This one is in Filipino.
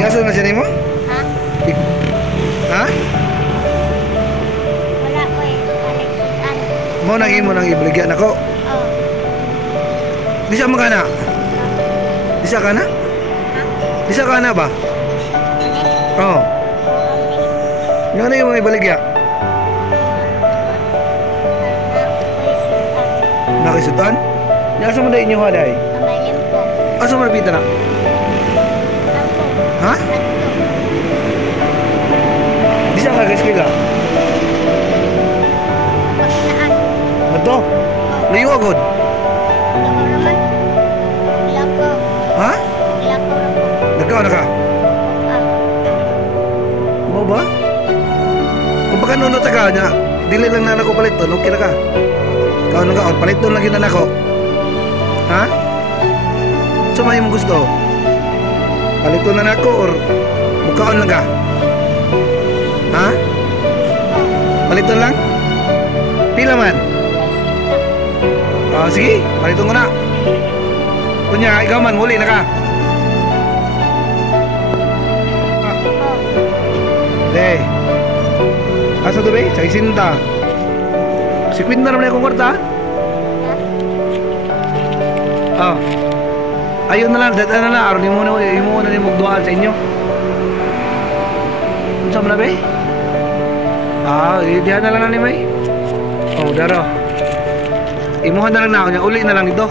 Asa na siya nimo? Ha? Ha? Wala ko eh. Kaliksutan. Mo nang imo nang ibaligyan ako. Oh. Di siya magana? Di siya kana? Ha? Di siya kana ba? Ano? Oo. Nga na yung mga ibaligya? Nakisutan? Asa mo dahil inyo haday? Kabalim po. Asa mo napita na? Ako. Ha? Di siya kag-eskwela? Pagkaan. Bato? Layo agad? Lako naman. Lako. Ha? Lako na po. Nagkaon na ka? Ah. Mo ba? Kung baka nunod ka niya, dili lang na ako palit doon, okay na ka? Kaon na ka, palit doon lang yun na ako. Ha? So may mo gusto? Palit doon na ako or mukhaon lang ka? Ha? Palit doon lang? Pila man? Sige, palit doon ko na. Kunya, ikaw man, huli na ka. De. Asa to be? Sa isinta. Si Queen na naman akong kwarta. Ah. Ayun na lang, data na lang. Aron mo na magduaan sa inyo. Saan mo na be? Diyan na lang na ni May. Oh, daro. Imuhan na lang na ako niya. Uli na lang dito.